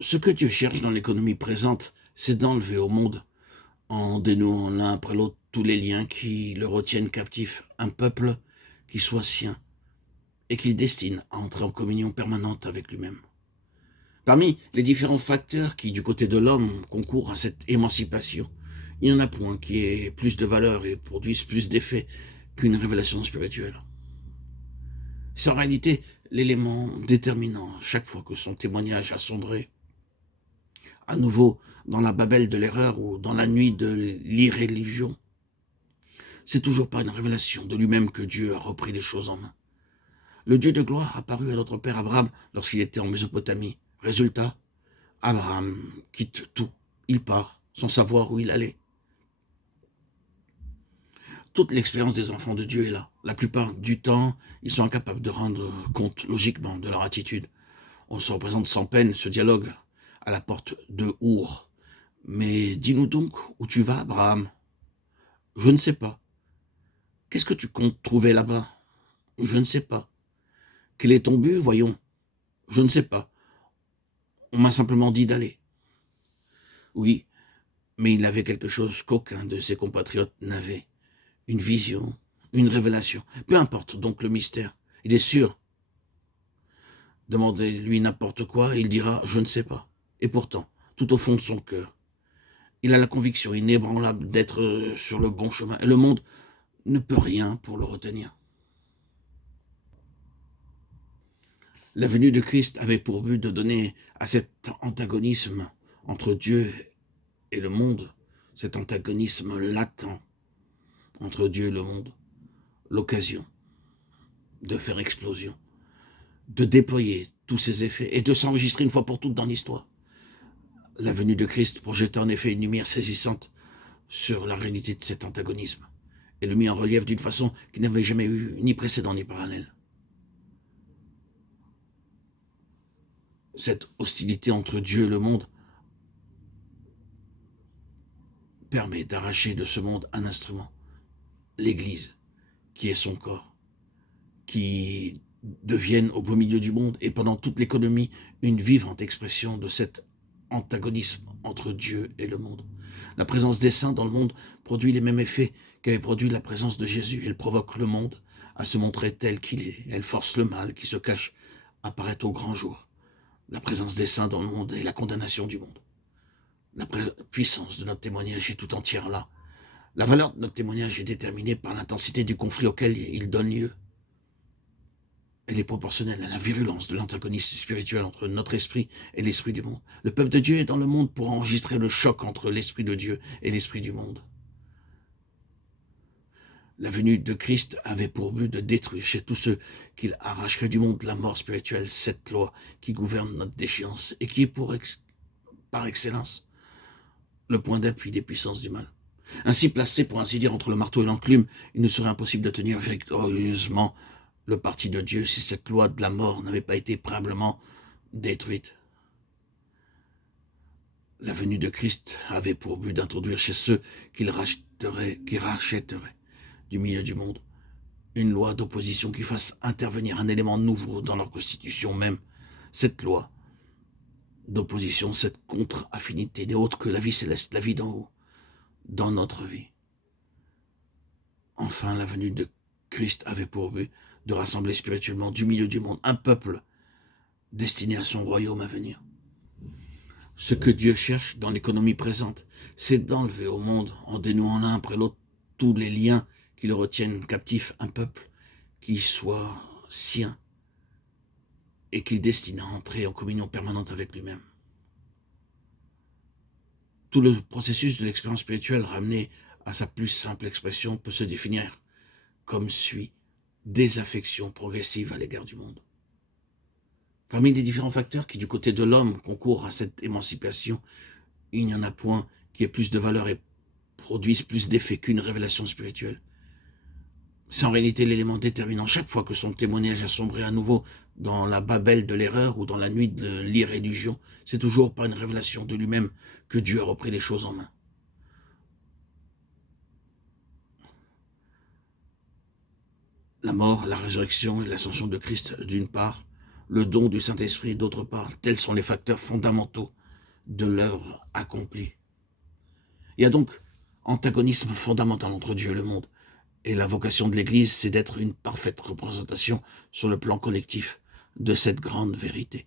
Ce que Dieu cherche dans l'économie présente, c'est d'enlever au monde, en dénouant l'un après l'autre tous les liens qui le retiennent captif, un peuple qui soit sien et qu'il destine à entrer en communion permanente avec lui-même. Parmi les différents facteurs qui, du côté de l'homme, concourent à cette émancipation, il n'y en a point qui ait plus de valeur et produise plus d'effet qu'une révélation spirituelle. C'est en réalité l'élément déterminant chaque fois que son témoignage a sombré, à nouveau dans la babel de l'erreur ou dans la nuit de l'irréligion. C'est toujours par une révélation de lui-même que Dieu a repris les choses en main. Le Dieu de gloire apparut à notre père Abraham lorsqu'il était en Mésopotamie. Résultat, Abraham quitte tout. Il part sans savoir où il allait. Toute l'expérience des enfants de Dieu est là. La plupart du temps, ils sont incapables de rendre compte logiquement de leur attitude. On se représente sans peine ce dialogue à la porte de Our. Mais dis-nous donc où tu vas, Abraham? Je ne sais pas. Qu'est-ce que tu comptes trouver là-bas? Je ne sais pas. Quel est ton but, voyons? Je ne sais pas. On m'a simplement dit d'aller. Oui, mais il avait quelque chose qu'aucun de ses compatriotes n'avait. Une vision, une révélation. Peu importe donc le mystère. Il est sûr. Demandez-lui n'importe quoi, il dira « je ne sais pas ». Et pourtant, tout au fond de son cœur, il a la conviction inébranlable d'être sur le bon chemin. Et le monde ne peut rien pour le retenir. La venue de Christ avait pour but de donner à cet antagonisme entre Dieu et le monde, cet antagonisme latent entre Dieu et le monde, l'occasion de faire explosion, de déployer tous ses effets et de s'enregistrer une fois pour toutes dans l'histoire. La venue de Christ projeta en effet une lumière saisissante sur la réalité de cet antagonisme et le mit en relief d'une façon qui n'avait jamais eu ni précédent ni parallèle. Cette hostilité entre Dieu et le monde permet d'arracher de ce monde un instrument, l'Église, qui est son corps, qui devienne au beau milieu du monde et pendant toute l'économie une vivante expression de cet antagonisme entre Dieu et le monde. La présence des saints dans le monde produit les mêmes effets qu'avait produit la présence de Jésus. Elle provoque le monde à se montrer tel qu'il est. Elle force le mal qui se cache à paraître au grand jour. La présence des saints dans le monde est la condamnation du monde. La puissance de notre témoignage est tout entière là. La valeur de notre témoignage est déterminée par l'intensité du conflit auquel il donne lieu. Elle est proportionnelle à la virulence de l'antagonisme spirituel entre notre esprit et l'esprit du monde. Le peuple de Dieu est dans le monde pour enregistrer le choc entre l'esprit de Dieu et l'esprit du monde. La venue de Christ avait pour but de détruire chez tous ceux qu'il arracherait du monde la mort spirituelle, cette loi qui gouverne notre déchéance et qui est par excellence le point d'appui des puissances du mal. Ainsi placé, pour ainsi dire, entre le marteau et l'enclume, il ne serait impossible de tenir victorieusement le parti de Dieu si cette loi de la mort n'avait pas été préalablement détruite. La venue de Christ avait pour but d'introduire chez ceux qui rachèteraient du milieu du monde une loi d'opposition qui fasse intervenir un élément nouveau dans leur constitution même. Cette loi d'opposition, cette contre-affinité n'est autre que la vie céleste, la vie d'en haut, dans notre vie. Enfin, la venue de Christ avait pour but de rassembler spirituellement du milieu du monde un peuple destiné à son royaume à venir. Ce que Dieu cherche dans l'économie présente, c'est d'enlever au monde, en dénouant l'un après l'autre, tous les liens qui le retiennent captif, un peuple qui soit sien et qu'il destine à entrer en communion permanente avec lui-même. Tout le processus de l'expérience spirituelle ramené à sa plus simple expression peut se définir comme suit: désaffection progressive à l'égard du monde. Parmi les différents facteurs qui, du côté de l'homme, concourent à cette émancipation, il n'y en a point qui ait plus de valeur et produise plus d'effet qu'une révélation spirituelle. C'est en réalité l'élément déterminant chaque fois que son témoignage a sombré à nouveau dans la babel de l'erreur ou dans la nuit de l'irréligion. C'est toujours par une révélation de lui-même que Dieu a repris les choses en main. La mort, la résurrection et l'ascension de Christ d'une part, le don du Saint-Esprit d'autre part. Tels sont les facteurs fondamentaux de l'œuvre accomplie. Il y a donc antagonisme fondamental entre Dieu et le monde. Et la vocation de l'Église, c'est d'être une parfaite représentation sur le plan collectif de cette grande vérité.